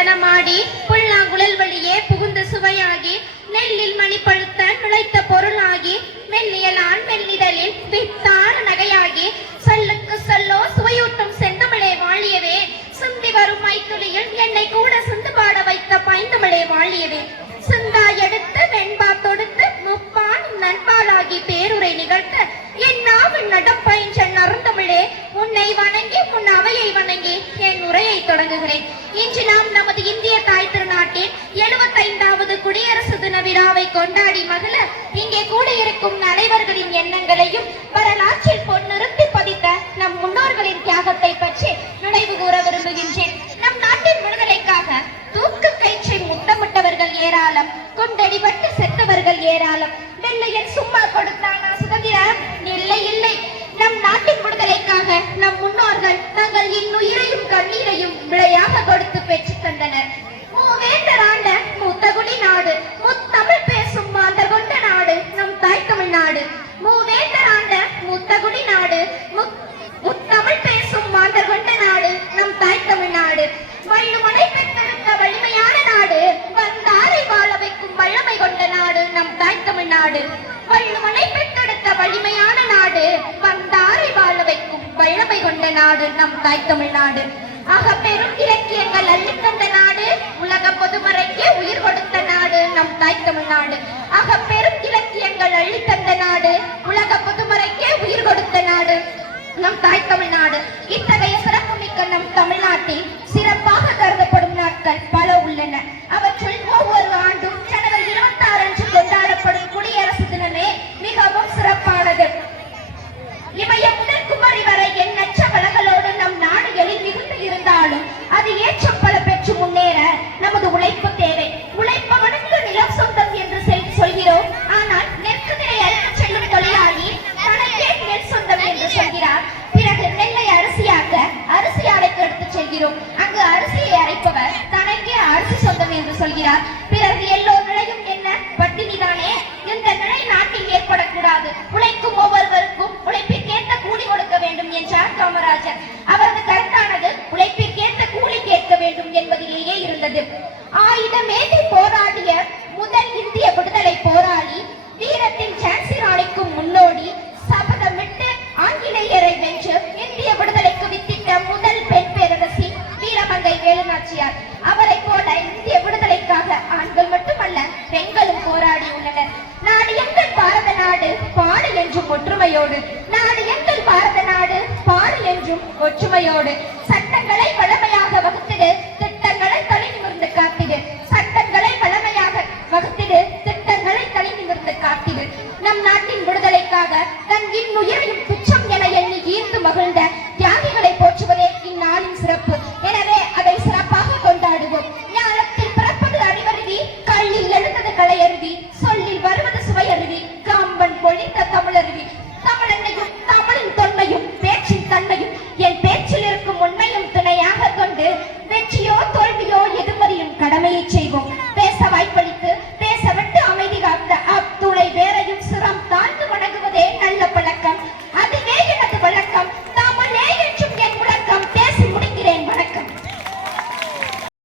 நடனமாடி புல்லாங்குழல் வழியே புகுந்த சுவையாகி நெல்லில் மணி பழுத்த நுழைத்த பொருளாகி மெல்லியலான் மெல்லிதலில் வித்தார நகையாகி சொல்லுக்கு சொல்லோ சுவையூட்டும் செந்தமிழே வாழியவே சுந்தி வரும் மைத்துளியில் என்னை கூட சிந்து பாட வைத்த பைந்தமிழே வாழியவே. கொண்டாடி மகிழ இங்கே கூடியிருக்கும் அனைவர்களின் எண்ணங்களையும் வரலாற்றில் பொன்னிறுத்தி பதித்த நம் முன்னோர்களின் தியாகத்தை பற்றி நினைவு கூற விரும்புகின்றேன். நம் நாட்டின் விடுதலைக்காக தூக்கு கயிற்றை முத்தமிட்டவர்கள் ஏராளம் கொண்டடிபட்டு செத்தவர்கள் ஏராளம். வெள்ளையன் சும்மா கொடுத்தானா சுதந்திரம்? இல்லை இல்லை. நம் நாட்டின் விடுதலைக்காக நம் முன்னோர்கள் தங்கள் இன்னுயிரையும் கண்ணீரையும் விளையாக கொடுத்து பெற்றுத் தந்தனர். முத்தமிழ் பேசும் மாந்தர் கொண்ட நாடு நம் தாய் தமிழ்நாடு. வள்ளுவனை பெற்றெடுத்த வலிமையான நாடு வந்தாரை வாழ வைக்கும் வல்லமை கொண்ட நாடு நம் தாய் தமிழ்நாடு. வள்ளுவனை பெற்றெடுத்த வலிமையான நாடு வந்தாரை வாழ வைக்கும் வல்லமை கொண்ட நாடு நம் தாய் தமிழ்நாடு. ஆக பெரும் இலக்கியங்கள் அள்ளித் நாடு உலக பொதுமறைக்கு உயிர் கொடுத்த நாடு நம் தாய் தமிழ்நாடு. ஆக பெரும் இலக்கியங்கள் அள்ளித் நாடு உலக பொதுமறைக்கே உயிர் கொடுத்த நாடு நம் தாய் தமிழ்நாடு. இத்தகைய சிறப்புமிக்க நம் தமிழ்நாட்டில் சிறப்பாக கருதப்படும் நாட்கள் பல உள்ளன. அவற்றில் ஒவ்வொரு ஆண்டும் ஜனவரி இருபத்தி ஆறு அன்று கொண்டாடப்படும் குடியரசு தினமே மிகவும் சிறப்பானது. இமய முதல் குமரி வரை எண்ணற்ற வளங்களோடு நம் நாடுகளில் மிகுந்து இருந்தாலும் அது ஏற்றம் பல பெற்று முன்னேற நமது உழைப்பு ஏற்படக்கூடாது நாடு பாடு என்றும் ஒற்றுமையோடு. நாடு எங்கள் பாரத நாடு பாடு என்றும் ஒற்றுமையோடு. சட்டங்களை வளமையாக வகுத்திடு. table.